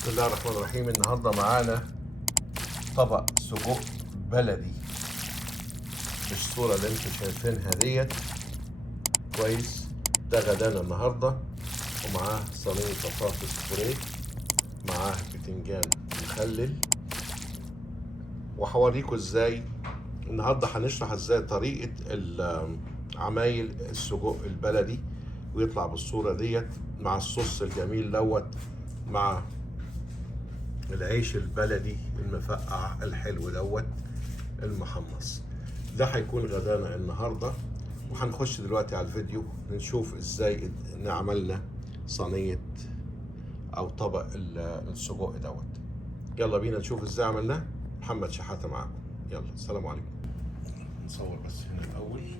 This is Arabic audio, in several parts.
بسم الله الرحمن الرحيم. النهارده معانا طبق سجق بلدي بالصورة اللي انتم شايفينها ديت. كويس، ده غدانا النهارده، ومعاه صينية بطاطس بوريه، معاه بتنجان مخلل. وهوريكم ازاي النهارده هنشرح ازاي طريقة عمايل السجق البلدي، ويطلع بالصورة ديت مع الصوص الجميل دوت، مع العيش البلدي المفقع الحلو دوت المحمص. ده هيكون غدانا النهارده، وهنخش دلوقتي على الفيديو نشوف ازاي عملنا صينية او طبق السجق دوت. يلا بينا نشوف ازاي عملناه. محمد شحاتة معاكم، يلا السلام عليكم. نصور بس هنا الاول.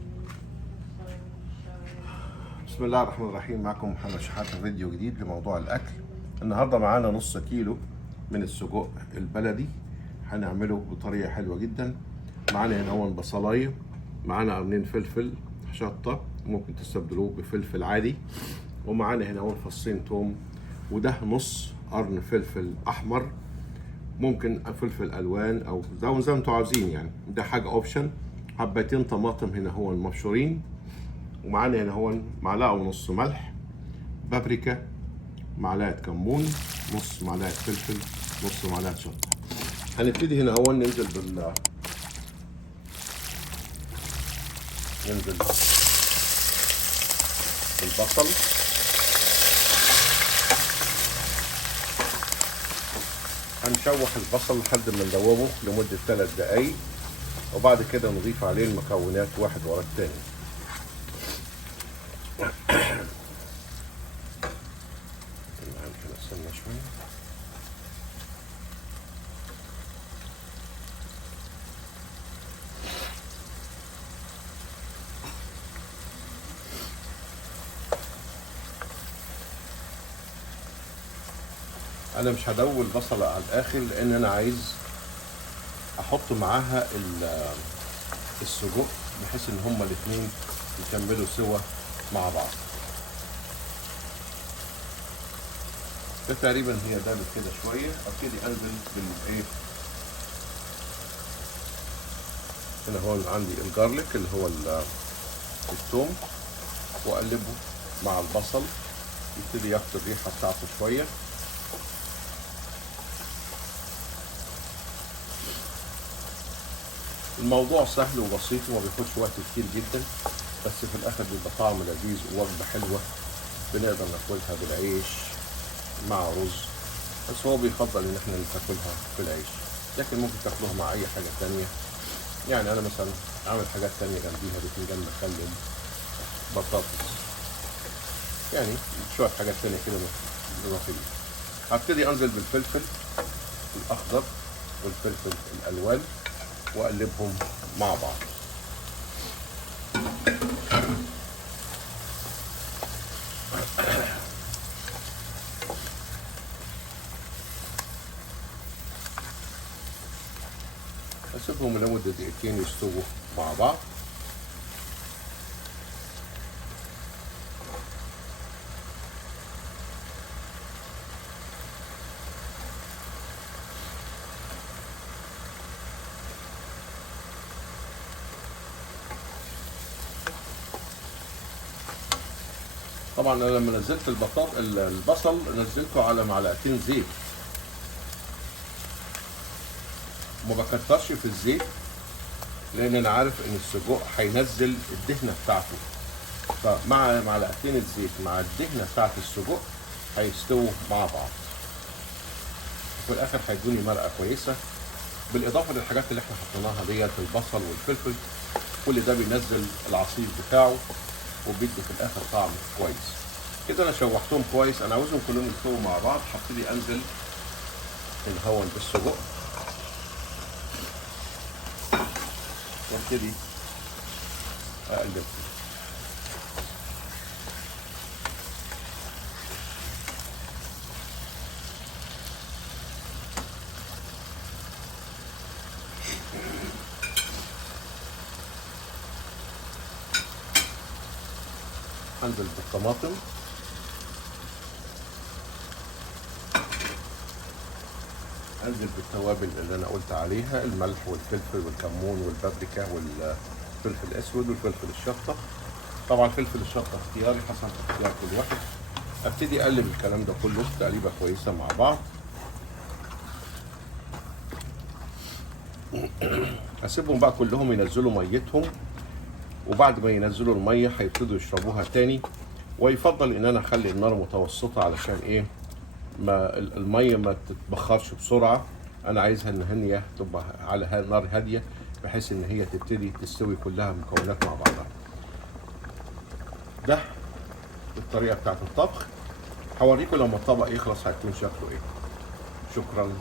بسم الله الرحمن الرحيم، معكم محمد شحاتة، فيديو جديد لموضوع الاكل. النهارده معانا نص كيلو من السجق البلدي، هنعمله بطريقه حلوه جدا. معانا هنا هو بصلايه، معانا قرنين فلفل شطه ممكن تستبدلوه بفلفل عادي، ومعانا هنا هو فصين توم، وده نص قرن فلفل احمر، ممكن فلفل الوان او زي ما انتوا عاوزين يعني، ده حاجه اوبشن. حبتين طماطم هنا هو مبشورين، ومعانا هنا هو معلقه ونص ملح، بابريكا، معلقه كمون، نص معلقه فلفل، نص معلقه شطه. هنبتدي هنا هو ننزل بالبصل. هنشوح البصل لحد ما ندوبه لمده 3 دقايق، وبعد كده نضيف عليه المكونات واحد ورا التاني. نستنى شويه. انا مش هدوي البصله على الاخر، لان انا عايز احط معاها السجق، بحيث ان هما الاثنين يكملوا سوا مع بعض. ده تقريبا هي دابت كده شويه. ابتدي انزل بالايه، هنا هو عندي الجارليك اللي هو الثوم، واقلبه مع البصل يبتدي ياخد الريحه بتاعته شويه. الموضوع سهل وبسيط وما بياخدش وقت كتير جدا، بس في الاخر بيبقى طعم لذيذ ووجبه حلوه بنقدر ناكلها بالعيش مع رز، بس هو بيفضل ان احنا ناكلها في العيش، لكن ممكن تاكلوها مع اي حاجه تانية. يعني انا مثلا عامل حاجات تانية جنبيها، بتنجان مخلل، بطاطس، يعني شويه حاجات تانية كده اضافيه. هبتدي انزل بالفلفل الاخضر والفلفل الالوان واقلبهم مع بعض. اسيبهم لمده دقيقتين يستووا مع بعض. طبعا انا لما نزلت البصل نزلته على معلقتين زيت، ما بكترش في الزيت، لان انا عارف ان السجق هينزل الدهنه بتاعته، فمع معلقتين الزيت مع الدهنه بتاعت السجق هيستووا مع بعض، وفي الاخر هيدوني مرقه كويسه، بالاضافه للحاجات اللي احنا حطيناها ديت، البصل والفلفل، كل ده بينزل العصير بتاعه وبيدي في الاخر طعم كويس. كده انا شوحتهم كويس، انا عاوزهم كلهم يستووا مع بعض. هبتدي انزل الهون بالسجق، وابتدي اقلب. انزل بالطماطم، انزل بالتوابل اللي انا قلت عليها، الملح والفلفل والكمون والبابريكا والفلفل الاسود والفلفل الشطه. طبعا فلفل الشطه اختياري حسب اختيار كل واحد. ابتدي اقلب الكلام ده كله تقليبه كويسه مع بعض. اسيبهم بقى كلهم ينزلوا ميتهم، وبعد ما ينزلوا الميه هيبتدوا يشربوها تاني. ويفضل ان انا اخلي النار متوسطه علشان ايه؟ ما الميه ما تتبخرش بسرعه. انا عايزها ان هي تبقى على نار هاديه بحيث ان هي تبتدي تستوي كلها مكونات مع بعضها. ده الطريقه بتاعت الطبخ. هوريكم لما الطبق يخلص هيكون شكله ايه. شكرا.